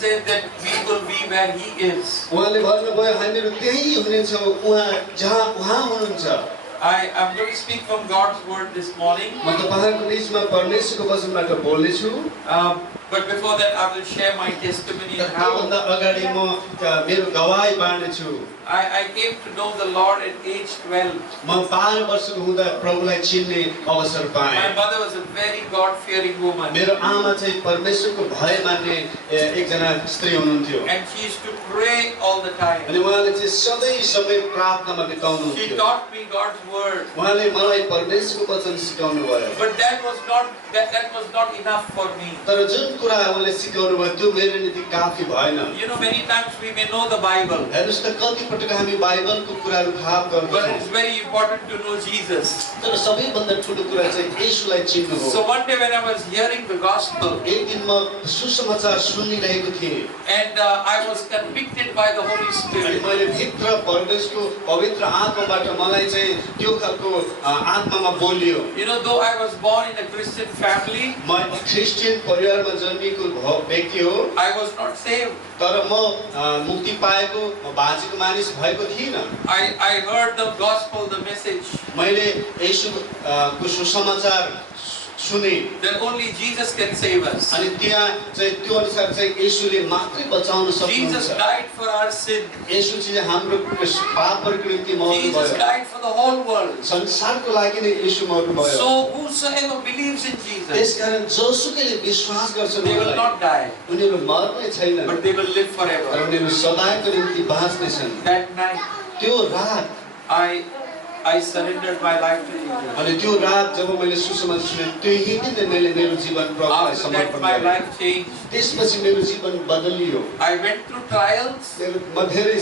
said that we will be where He is. उहाँले भन्नुभयो हामीहरू त्यही हुनेछौँ उहाँ जहाँ उहाँ हुनुहुन्छ। I am going to speak from God's word this morning. म तपाईहरुको बीचमा परमेश्वरको वचनबाट बोल्ने छु। But before that, I will share my testimony on how त्योभन्दा अगाडि म मेरो गवाही बाँड्ने छु। I came to know the Lord at age 12. म 12 वर्षको हुँदा प्रभुलाई चिन्ने अवसर पाएँ। My mother was a very God-fearing woman. मेरो आमा चाहिँ परमेश्वरको भय मान्ने एकजना स्त्री हुनुहुन्थ्यो। And she used to pray all the time. अनि उहाँले चाहिँ सधैँ समय प्रार्थनामा बिताउनुहुन्थ्यो। She taught me God's word. उहाँले मलाई परमेश्वरको वचन सिकाउनु भयो। But that was not enough for me. तर जुन कुरा उहाँले सिकाउनु भयो त्यो मेरो निम्ति काफी भएन। You know, many times we may know the Bible. हेर्नुस् त कति पटक हामी बाइबलको कुराहरू थाहा गर्छौँ। But it's very important to know Jesus. तर सबैभन्दा ठुलो कुरा चाहिँ येशूलाई चिन्नु हो। So one day when I was hearing the gospel, एक दिन म सुसमाचार सुनिरहेको थिएँ। and I was convicted by the Holy Spirit. मैले भित्र परमेश्वरको पवित्र आत्माबाट मलाई चाहिँ त्यो खालको आत्मामा बोलियो। You know, though I was born in a Christian family, म क्रिस्चियन परिवारमा जन्मेको व्यक्ति हो। I was not saved. तर म मुक्ति पाएको बाँचेको मानिस भएको थिइनँ। I heard the gospel, the message. मैले येशूको सुसमाचार सुने। That only Jesus can save us. अनि त्यहाँ चाहिँ त्यो अनुसार चाहिँ येशूले मात्रै बचाउन सक्नुहुन्छ। Jesus died for our sin. येशू चाहिँ हाम्रो पापहरूको निम्ति मर्नु भयो। Jesus died for the whole world. संसारको लागि नै येशू मर्नु भयो। So whosoever believes in Jesus, त्यसकारण जोसुकैले विश्वास गर्छन् they will not die, उनीहरू मर्ने छैनन्, but they will live तर forever. उनीहरू सदाको निम्ति बाँच्ने छन्। That night, त्यो रात I surrendered my life to Jesus. अनि त्यो रात जब मैले सुसमाचार सुने त्यही दिन मैले मेरो जीवन प्रभुलाई After that, समर्पण my गरेँ। life changed. त्यसपछि मेरो जीवन बदलियो। I went through trials. म धेरै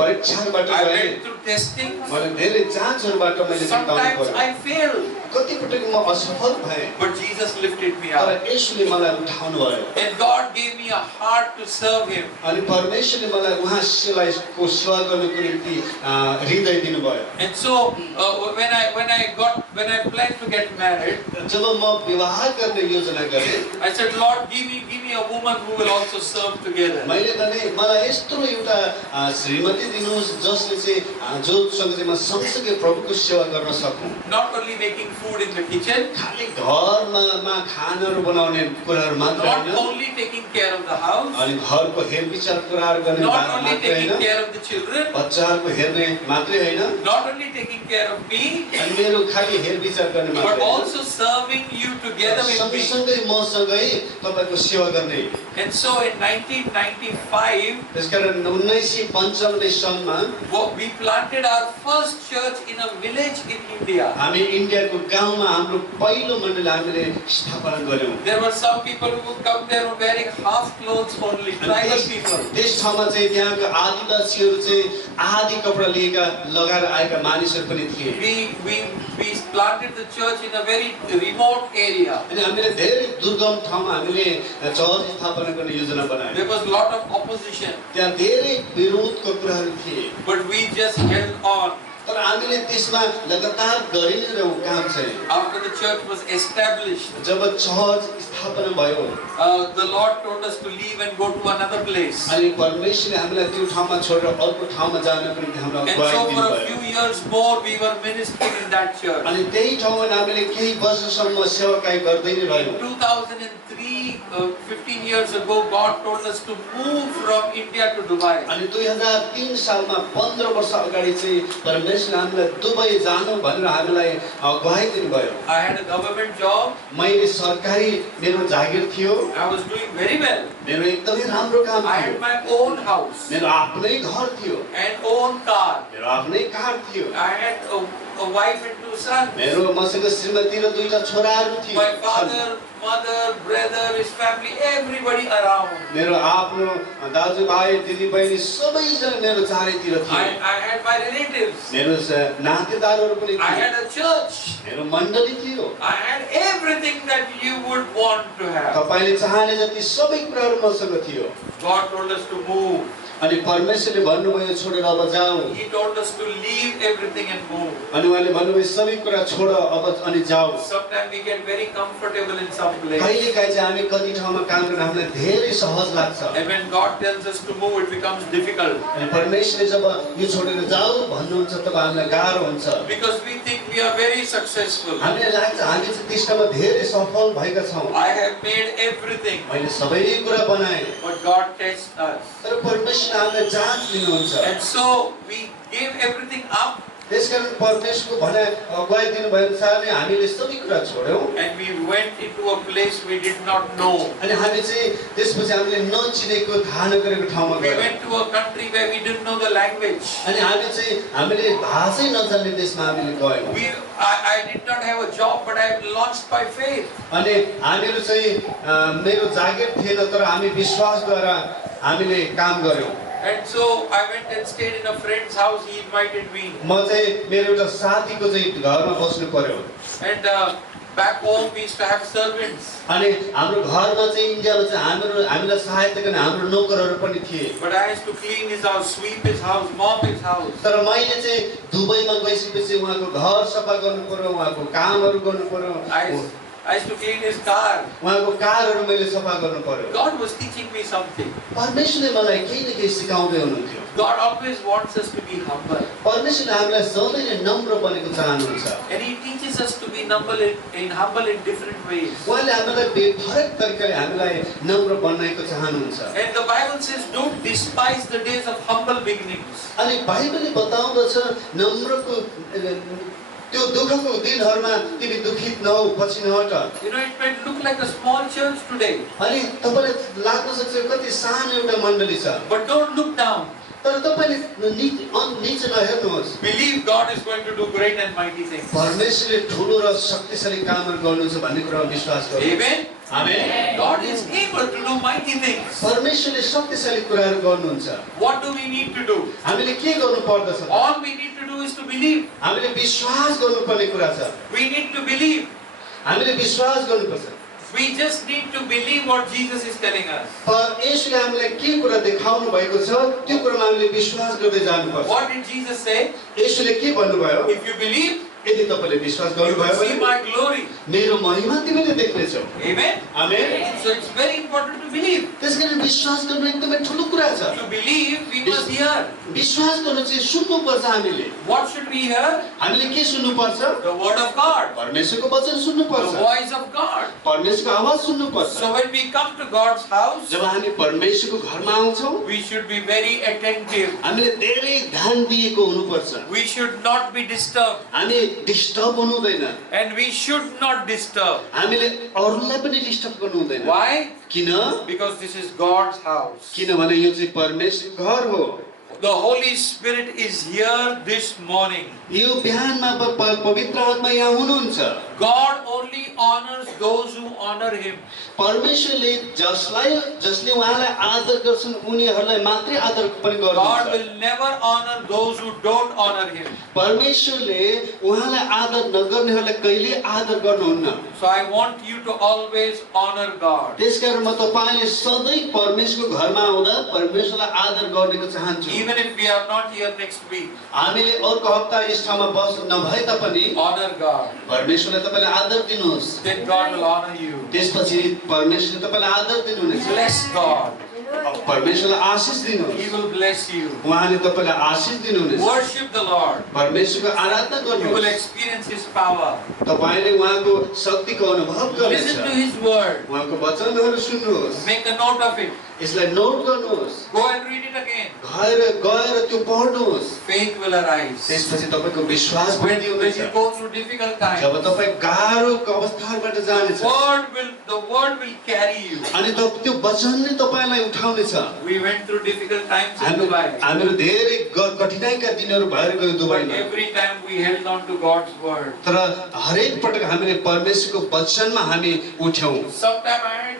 परीक्षाबाट I गएँ। went through testing. मैले धेरै जाँचहरूबाट मैले बिताउनु Sometimes पर्यो। I failed, कति पटक म असफल भएँ, but Jesus lifted me तर up. येशूले मलाई उठाउनु भयो। And God gave me a heart to serve Him. अनि परमेश्वरले मलाई उहाँलाई को सेवा गर्नको निम्ति हृदय दिनुभयो। And so when I planned to get married, जब म विवाह गर्ने योजना गरेँ, I said, Lord, give me a woman who will also serve together. मैले भने मलाई यस्तो एउटा श्रीमती दिनुहोस् जसले चाहिँ जोसँग चाहिँ म सँगसँगै प्रभुको सेवा गर्न सकूँ। Not only making food in the kitchen, खाली घरमा खानाहरू बनाउने कुराहरू मात्र not हैन, only taking care of the house, अनि घरको हेरविचार कुराहरू गर्ने not only मात्र taking हैन, care of the children, बच्चाहरूको हेर्ने मात्रै हैन, not only taking care of me, अनि मेरो खाली हेरविचार गर्ने मात्र but हैन, also serving you together with me. सँगै मसँगै तपाईको सेवा गर्ने। And so in 1995, त्यसकारण 1995 सालमा we planted our first church in a village in India. हामी इन्डियाको गाउँमा हाम्रो पहिलो मण्डली हामीले स्थापना गर्यौं। There were some people who would come there wearing half clothes only, tribal people. त्यस ठाउँमा चाहिँ त्यहाँको आदिवासीहरू चाहिँ आधी कपडा लिएका लगाएर आएका मानिसहरू पनि थिए। We planted the church in a very remote area. अनि हामीले धेरै दुर्गम ठाउँमा हामीले चर्च स्थापना गर्ने योजना बनायौं। There was a lot of opposition, त्यहाँ धेरै विरोधको कुराहरू थिए, but we just held on. तर हामीले त्यसमा लगातार गरि नै रहौं काम चाहिँ। After the church was established, जब चर्च स्थापना भयो, the Lord told us to leave and go to another place. अनि परमेश्वरले हामीलाई त्यो ठाउँमा छोडेर अर्को ठाउँमा जानको निम्ति हामीलाई And अगुवाई so for a दिनुभयो। few years more we were ministering in that church. अनि त्यही ठाउँमा हामीले केही वर्षसम्म सेवाकाई गर्दै नै रह्यौं। 2003, 15 years ago, God told us to move from India to Dubai. अनि 2003 सालमा 15 वर्ष अगाडि चाहिँ परमेश्वरले हामीलाई दुबई जानु भनेर हामीलाई अगुवाई दिनुभयो। I had a government job. मैले सरकारी मेरो जागिर थियो, I was doing very well. मेरो एकदमै राम्रो काम I थियो, had my own house मेरो आफ्नै घर थियो, and own car. मेरो आफ्नै कार थियो, I had a wife and 2 sons. मेरो मसँग श्रीमती र दुईटा छोराहरू थिए। My father, mother, brother, his family, everybody around. मेरो आफ्नो दाजुभाइ दिदीबहिनी सबैजना मेरो चारैतिर थिए। I had my relatives. मेरो नातेदारहरू पनि I थिए, had a church. मेरो मण्डली थियो। I had everything that you would want to have. तपाईले चाहने जति सबै कुराहरू मसँग थियो। God told us to move. अनि परमेश्वरले भन्नुभयो छोडेर अब जाऊ। He told us to leave everything and move. अनि उहाँले भन्नुभयो सबै कुरा छोड अब अनि जाऊ। Sometimes we get very comfortable in some some place. कहिलेकाहीँ चाहिँ हामी कति ठाउँमा काम गर्न हामीलाई धेरै सहज लाग्छ And when God tells us to move, it becomes difficult. अनि परमेश्वरले जब यो छोडेर जाऊ भन्नुहुन्छ तब हामीलाई गाह्रो हुन्छ Because we think we are very successful. हामीलाई लाग्छ हामी चाहिँ त्यसमा धेरै सफल भएका छौँ I have made everything. मैले सबै कुरा बनाएँ But God tests us. तर परमेश्वरले हामीलाई जाँच लिनुहुन्छ And so we gave everything up. त्यसकारण परमेश्वरको भनाइ अगुवाई दिनुभए अनुसार नै हामीले सबै कुरा छोड्यौँ And we went into a place we did not know. अनि हामी चाहिँ त्यसपछि हामीले नचिनेको थाहा नगरेको ठाउँमा We गयौँ went to a country where we didn't know the language. अनि हामीले भाषै नजान्ने देशमा हामीले गयौँ I did not have a job, but I launched by faith. अनि हामीहरू चाहिँ मेरो जागिर थिएन तर हामी विश्वासद्वारा हामीले काम गर्यौँ And so I went and stayed in a friend's house. He invited me. म चाहिँ मेरो एउटा साथीको चाहिँ घरमा बस्नु पर्यो And back home we used to have servants. अनि हाम्रो घरमा चाहिँ इन्डियामा चाहिँ हामीलाई सहायता गर्ने हाम्रो नोकरहरू पनि थिए But I used to clean his house, sweep his house, mop his house. तर मैले चाहिँ दुबईमा गइसकेपछि उहाँको घर सफा गर्नु पर्यो उहाँको कामहरू गर्नु पर्यो I used to clean his car. उहाँको कारहरू मैले सफा गर्नु पर्यो God was teaching me something. परमेश्वरले मलाई केही न केही सिकाउँदै हुनुहुन्थ्यो God always wants us to be humble. परमेश्वरले हामीलाई सधैँ नै नम्र बनेको चाहनुहुन्छ And He teaches us to be humble in different ways. उहाँले हामीलाई फरक तरिकाले हामीलाई नम्र बनाएको चाहनुहुन्छ And the Bible says, don't despise the days of humble beginnings. अनि बाइबलले बताउँदछ नम्रको त्यो दुःखको दिनहरुमा तिमी दुखित नहौ पछि नहट You know, it might look like a small church today. अनि तपाईलाई लाग्न सक्छ कति सानो एउटा मण्डली छ But don't look down. तर तपाईले नीचे नहेर्नुहोस् Believe God is going to do great and mighty things. परमेश्वरले ठुलो र शक्तिशाली कामहरु गर्नुहुन्छ भन्ने कुरामा विश्वास गर्नु Amen. Amen God is able to do mighty things. परमेश्वरले शक्तिशाली कुराहरु गर्नुहुन्छ What do we need to do? हामीले के गर्नु पर्दछ All we need to do is to believe. हामीले विश्वास गर्नुपर्ने कुरा छ We need to believe. हामीले विश्वास गर्नुपर्छ We just need to believe what Jesus is telling us. पर यसले हामीलाई के कुरा देखाउनु भएको छ त्यो कुरामा हामीले विश्वास गर्दै जानुपर्छ What did Jesus say? यसले के भन्नुभयो If you believe, यदि तपाईले विश्वास you will गर्नुभयो see भने my glory. मेरो महिमा तिमीले देख्नेछौ Amen. Amen So it's very important to believe. त्यसकारण विश्वास गर्नु एकदमै ठुलो कुरा छ To believe, we must hear. विश्वास गर्नु चाहिँ सुन्नुपर्छ हामीले What should we hear? हामीले के सुन्नुपर्छ The word of God. परमेश्वरको वचन The सुन्नुपर्छ voice of God. परमेश्वरको आवाज सुन्नुपर्छ So when we come to God's house, जब हामी परमेश्वरको घरमा आउँछौं we should be very attentive. हामीले धेरै ध्यान दिएको हुनुपर्छ We should not be disturbed. हामी डिस्टर्ब हुनु हुँदैन And we should not disturb. हामीले अरूलाई पनि डिस्टर्ब गर्नु हुँदैन Why? किन Because this is God's house. किनभने यो चाहिँ परमेश्वरको घर हो The Holy Spirit is here this morning. यो बिहानमा पवित्र आत्मा यहाँ हुनुहुन्छ God only honors those who honor Him. परमेश्वरले जसले उहाँलाई आदर गर्छन् उनीहरूलाई मात्रै आदर पनि God गर्नुहुन्छ will never honor those who don't honor Him. परमेश्वरले उहाँलाई आदर नगर्नेहरूलाई कहिले आदर गर्नुहुन्न So I want you to always honor God. त्यसकारण म तपाईले सधैँ परमेश्वरको घरमा आउँदा परमेश्वरलाई आदर गर्नेको चाहन्छु Even if we are not here next week, हामीले अर्को हप्ता यस ठाउँमा बस नभए तापनि honor God. परमेश्वरलाई तपाईले आदर दिनुहोस् Then God will honor you. त्यसपछि परमेश्वरले तपाईलाई आदर दिनुहुनेछ Bless God. परमेश्वरलाई आशीष दिनुहोस् He will bless you. उहाँले तपाईलाई आशीष दिनुहुनेछ Worship the Lord. परमेश्वरको आराधना You will गर्नुहोस् experience His power. तपाईले उहाँको शक्तिको अनुभव गर्नुहुन्छ Listen to His word. उहाँको वचनहरू सुन्नुहोस् Make a note of it. यसलाई नोट गर्नुहोस् Go and read it again. गएर त्यो पढ्नुहोस् Faith will arise. त्यसपछि तपाईको विश्वास When बढ्दै you हुनेछ go through difficult times, जब तपाई गाह्रो अवस्थाबाट जानेछ the word will carry you. अनि त्यो वचनले तपाईलाई उठाउनेछ We went through difficult times in Dubai. हामीहरू धेरै कठिनाइका दिनहरू भएर गयो But दुबईमा every time we held on to God's word. तर हरेक पटक हामीले परमेश्वरको वचनमा हामी उठ्यौं Sometimes I had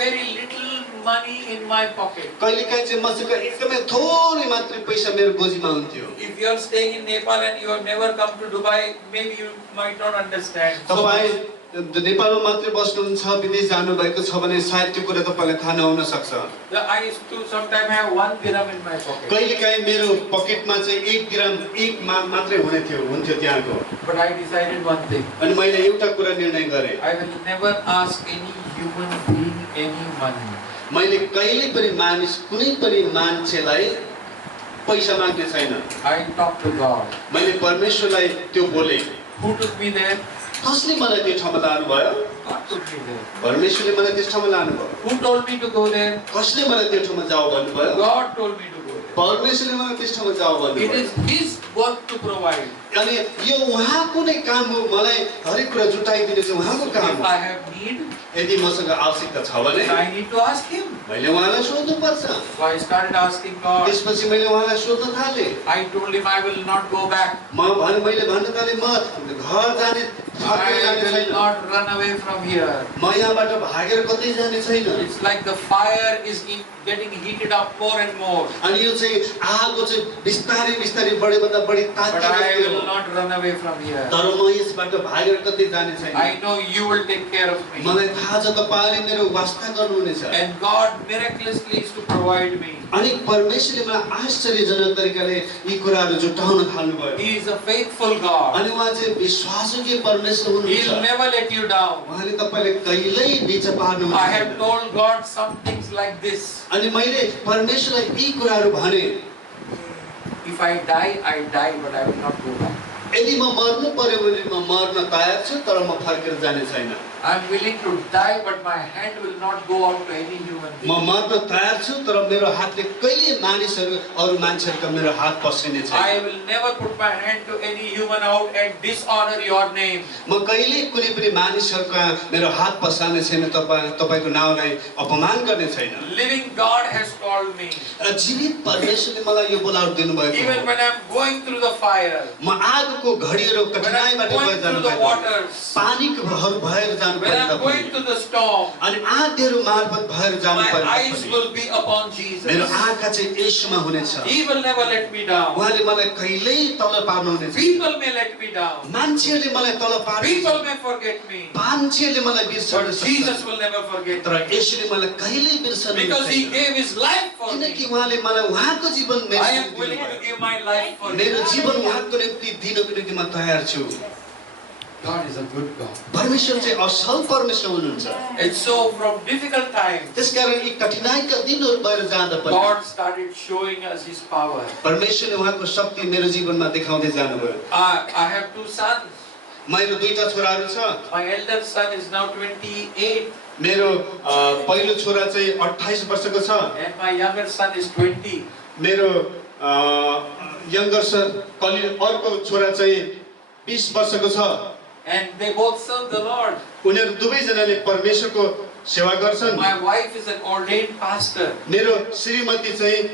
very little money in my pocket. कहिलेकाहीँ चाहिँ मसँग एकदमै थोरै मात्रै पैसा मेरो गोजीमा हुन्थ्यो If you are staying in Nepal and you have never come to Dubai, maybe you might not understand. तपाई नेपालमा मात्रै बस्नुहुन्छ विदेश जानुभएको छ भने सायद त्यो कुरा तपाईलाई थाहा नहुन सक्छ। I used to sometimes have 1 dirham in my pocket. कहिलेकाहीँ मेरो पकेटमा चाहिँ 1 ग्राम 1 मात्रै हुन्थ्यो त्यहाँको। But I decided one thing. अनि मैले एउटा कुरा निर्णय गरेँ। I will never ask any human being any money. मैले कहिले पनि कुनै पनि मान्छेलाई पैसा माग्ने छैन। I talked to God. मैले परमेश्वरलाई त्यो बोले। Who took me there? कसले मलाई त्यो ठाउँमा लानुभयो? God took me there. परमेश्वरले मलाई त्यस ठाउँमा लानुभयो। Who told me to go there? कसले मलाई त्यो ठाउँमा जाऊ भन्नुभयो? God told me to go there. परमेश्वरले मलाई त्यस ठाउँमा जाऊ भन्नुभयो। It is His work to provide. अनि यो उहाँको नै काम हो, मलाई हरेक कुरा जुटाइदिने चाहिँ उहाँको काम If हो। I have need, यदि मसँग आवश्यकता छ भने I need to ask Him. मैले उहाँलाई सोध्नु पर्छ। So I started asking God. त्यसपछि मैले उहाँलाई सोध्न थाले। I told Him I will not go back. मैले भन्न थाले म घर जाने I will not run away from here. म यहाँबाट भागेर कतै जाने छैन। It's like the fire is getting heated up more and more. अनि यो चाहिँ आगो चाहिँ बिस्तारै बिस्तारै बढेभन्दा बढी But I will not run away from here. तर म यसबाट भागेर कतै जाने छैन। I know you will take care of me. मलाई थाहा छ तपाईले मेरो वास्ता गर्नुहुनेछ। And God miraculously is to provide me. अनि परमेश्वरले मलाई आश्चर्यजनक तरिकाले यी कुराहरू जुटाउन थाल्नुभयो। He is a faithful God. अनि उहाँ चाहिँ विश्वासयोग्य परमेश्वर हुनुहुन्छ। He will never let you down. उहाँले तपाईलाई कहिल्यै बिच पार्नुहुन्न। I have told God some things like this. अनि मैले परमेश्वरलाई यी कुराहरू भने, If I die, I die, but I will not go back. यदि म मर्नु पर्यो भने म मर्न तयार छु, तर म फर्केर जाने छैन। I am willing to die, but my hand will not go out to any human म being. मर्न तयार छु, तर मेरो हातले कहिले मानिसहरू अरू मान्छेहरुका मेरो हात पस्रिने छैन। I will never put my hand to any human out and dishonor your name. म कहिले कुनै पनि मानिसहरुका मेरो हात पस्राउने छैन, तपाईको नाउँलाई अपमान गर्ने छैन। Living God has called me. जीवित परमेश्वरले मलाई यो बोलाउ दिनुभएको हो। Even when I am going through the fire, म आगोको घडीहरु when I am कठिनाइबाट going गएर through the जानु waters, पानीको भर भएर जानु when I am going पर्छ through the storm, अनि आँधीहरु मार्फत भएर जानु my eyes पर्छ। will be upon Jesus. मेरो आँखा चाहिँ येशूमा हुनेछ। He will never let me down. उहाँले मलाई कहिल्यै तल पार्नु हुनेछ। People may let me down. मान्छेले मलाई तल पार्नु, People may forget me. मान्छेले मलाई बिर्सन But सक्छ, Jesus will never forget तर me. येशूले मलाई कहिल्यै बिर्सनु Because He हुँदैन। gave His life for me. किनकि उहाँले मलाई उहाँको जीवन मेरो I निम्ति am willing दिनुभयो। to give my life for मेरो Him. जीवन उहाँको निम्ति दिनको निम्ति म तयार छु। God is a good God. परमेश्वर चाहिँ असल परमेश्वर हुनुहुन्छ। And so from difficult times, त्यसकारण यी कठिनाइका दिनहरू भएर जाँदा पनि God started showing us His power. परमेश्वरले उहाँको शक्ति मेरो जीवनमा देखाउँदै जानुभयो। I have 2 sons. मेरो दुईटा छोराहरू छ। My elder son is now 28 मेरो पहिलो छोरा चाहिँ 28 वर्षको छ। and my younger son is 20. मेरो यंगर सन अर्को छोरा चाहिँ 20 वर्षको छ। And they both serve the Lord. उनीहरू दुवैजनाले परमेश्वरको सेवा गर्छन्। My wife is an ordained pastor. मेरो श्रीमती चाहिँ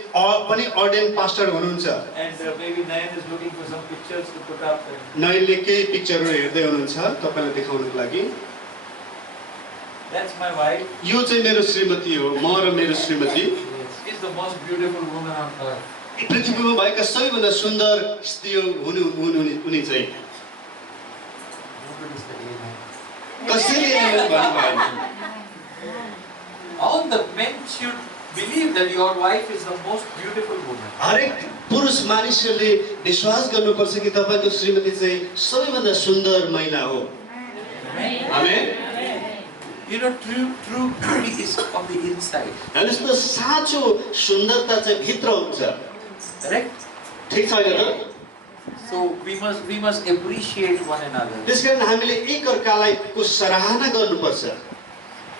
पनि अर्डेन पास्टर हुनुहुन्छ। And maybe Nayan is looking for some pictures to put up. नयनले केही पिक्चरहरू हेर्दै हुनुहुन्छ तपाईलाई देखाउनको लागि। That's my wife. यो चाहिँ मेरो श्रीमती हो, म र मेरो श्रीमती। She's the most beautiful woman on earth. पृथ्वीमा भएका सबैभन्दा सुन्दर स्त्री उनी चाहिँ। कसैले भन्नु भएन। All the men should believe that your wife is the most beautiful woman. हरेक पुरुष मानिसहरूले विश्वास गर्नुपर्छ कि तपाईको श्रीमती चाहिँ सबैभन्दा सुन्दर महिला हो। आमेन। You know, true beauty is on the inside. अनि यस्तो साँचो सुन्दरता चाहिँ भित्र हुन्छ। Correct? ठीक छैन त? So we must appreciate one another. त्यसकारण हामीले एक अर्कालाई को सराहना गर्नुपर्छ।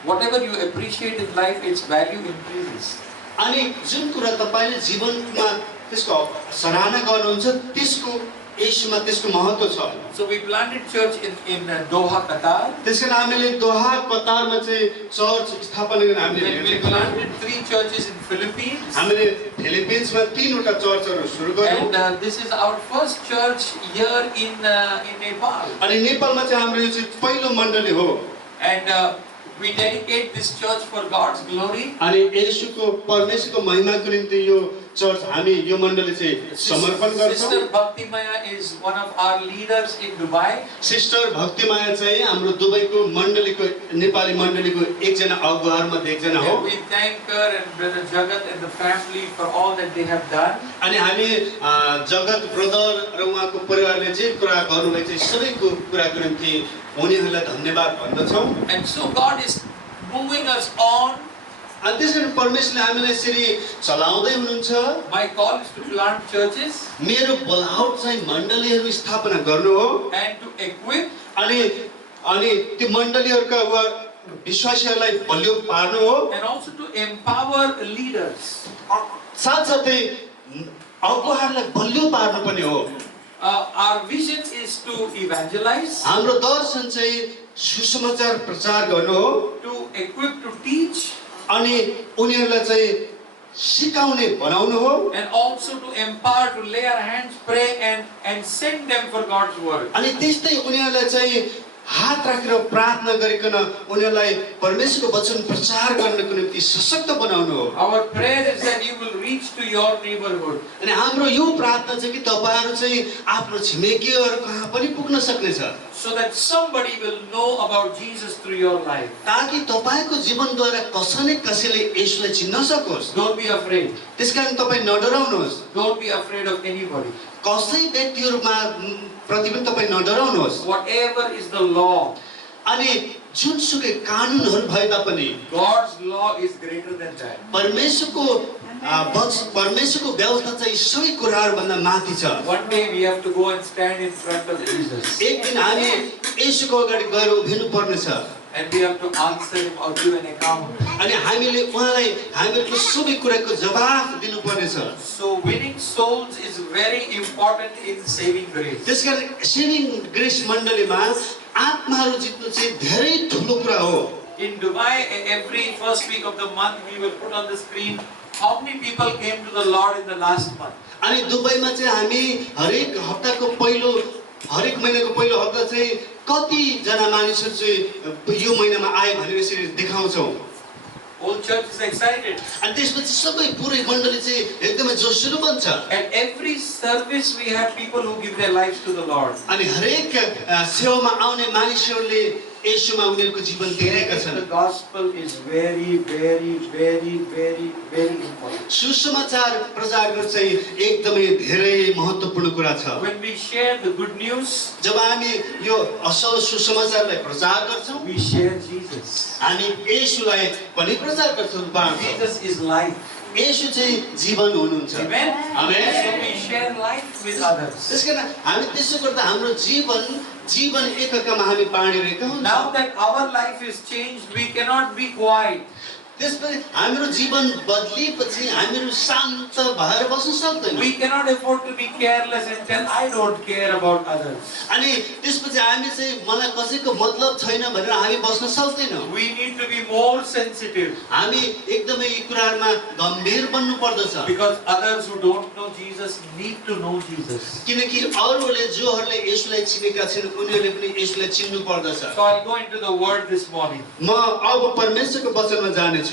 Whatever you appreciate in life, its value increases. अनि जुन कुरा तपाईले जीवनमा त्यसको सराहना गर्नुहुन्छ त्यसको यसमा त्यसको महत्त्व छ। So we planted church in Doha, Qatar. त्यसकारण हामीले दोहा कतारमा चाहिँ चर्च स्थापना गर्न हामीले Then we planted 3 churches in Philippines. हामीले फिलिपिन्समा 3 वटा चर्चहरू सुरु गर्यौं। And this is our first church here in Nepal. अनि नेपालमा चाहिँ हाम्रो यो चाहिँ पहिलो मण्डली हो। And we dedicate this church for God's glory. अनि येशूको परमेश्वरको महिमाको निम्ति यो चर्च हामी यो मण्डली चाहिँ समर्पण गर्छौँ। Sister Bhakti Maya is one of our leaders in Dubai. Sister Bhaktimaya चाहिँ हाम्रो दुबईको मण्डलीको नेपाली मण्डलीको एकजना अगुवाहरूमध्ये एकजना हो। And we thank her and Brother Jagat and the family for all that they have done. अनि हामी जगत ब्रदर र उहाँको परिवारले जे कुरा गर्नुभएको छ सबैको कुराको निम्ति उनीहरूलाई धन्यवाद भन्दछौँ। And so God is moving us on. अनि त्यसरी परमेश्वरले हामीलाई यसरी चलाउँदै हुनुहुन्छ। My call is to plant churches मेरो बोलावट चाहिँ मण्डलीहरू स्थापना गर्नु हो and to equip अनि त्यो मण्डलीहरूका विश्वासीहरूलाई बलियो पार्नु हो and also to empower leaders. साथसाथै अगुवाहरूलाई बलियो पार्नु पनि हो। Our vision is to evangelize, हाम्रो दर्शन चाहिँ सुसमाचार प्रचार गर्नु हो, to equip, to teach, अनि उनीहरूलाई चाहिँ सिकाउने बनाउनु हो, and also to empower, to lay our hands, pray and send them for God's word. अनि त्यस्तै उनीहरूलाई चाहिँ हात राखेर प्रार्थना गरिकन उनीहरूलाई परमेश्वरको वचन प्रचार गर्नको निम्ति सशक्त बनाउनु हो। Our prayer is that you will reach to your neighborhood. अनि हाम्रो यो प्रार्थना चाहिँ कि तपाईहरु चाहिँ आफ्नो छिमेकीहरु कहाँ पनि पुग्न सक्नेछ, so that somebody will know about Jesus through your life. ताकि तपाईको जीवनद्वारा कसैले येशूलाई चिन्न सकोस्। Don't be afraid. त्यसकारण तपाई नडराउनुहोस्। Don't be afraid of anybody. कसै व्यक्तिहरुमा प्रति पनि तपाई नडराउनुहोस्। Whatever is the law, अनि जुनसुकै कानुनहरु भए तापनि God's law is greater than that. परमेश्वरको व्यवस्था चाहिँ सबै कुराहरु भन्दा माथि छ। One day we have to go and stand in front of Jesus. एक दिन हामी येशूको अगाडि गएर उभिनु पर्नेछ। And we have to answer him or give an account. अनि हामीले उहाँलाई हामीहरूको सबै कुराको जवाफ दिनु पर्नेछ। So winning souls is very important in saving grace. त्यसकारण सेभिङ ग्रेस मण्डलीमा आत्माहरू जित्नु चाहिँ धेरै ठुलो कुरा हो। In Dubai, every first week of the month, we will put on the screen how many people came to the Lord in the last month. अनि दुबईमा चाहिँ हामी हरेक हप्ताको पहिलो हरेक महिनाको पहिलो हप्ता चाहिँ कति जना मानिसहरू चाहिँ यो महिनामा आए भनेर यसरी देखाउँछौँ। Whole church is excited. अनि त्यसपछि सबै पुरै मण्डली चाहिँ एकदमै जोसिलो बन्छ। At every service, we have people who give their lives to the Lord. अनि हरेक सेवामा आउने मानिसहरूले येशूमा उनीहरूको जीवन दिएका छन्। The gospel is very, very, very, very, very important. सुसमाचार प्रचार गर्न चाहिँ एकदमै धेरै महत्त्वपूर्ण कुरा छ। When we share the good news, जब हामी यो असल सुसमाचारलाई प्रचार गर्छौँ, we share Jesus. हामी येशूलाई पनि प्रचार गर्छौँ। Jesus is life. येशू चाहिँ जीवन हुनुहुन्छ। Amen. Amen. So we share life with others. त्यसकारण हामी त्यसो गर्दा हाम्रो जीवन एकअर्कामा हामी बाँडिरहेका हुन्छौँ। Now that our life is changed, we cannot be quiet. त्यसपछि हाम्रो जीवन बदलिएपछि हामीहरू शान्त भएर बस्न सक्दैनौँ। We cannot afford to be careless and tell I don't care about others. अनि त्यसपछि हामी चाहिँ मलाई कसैको मतलब छैन भनेर हामी बस्न सक्दैनौँ। We need to be more sensitive. हामी एकदमै यी कुराहरुमा गम्भीर बन्नु पर्दछ। Because others who don't know Jesus need to know Jesus. किनकि अरूले जोहरूले येशूलाई चिनेका छन् उनीहरूले पनि येशूलाई चिन्नु पर्दछ। So I'll go into the word this morning. म अब परमेश्वरको वचनमा जानेछु।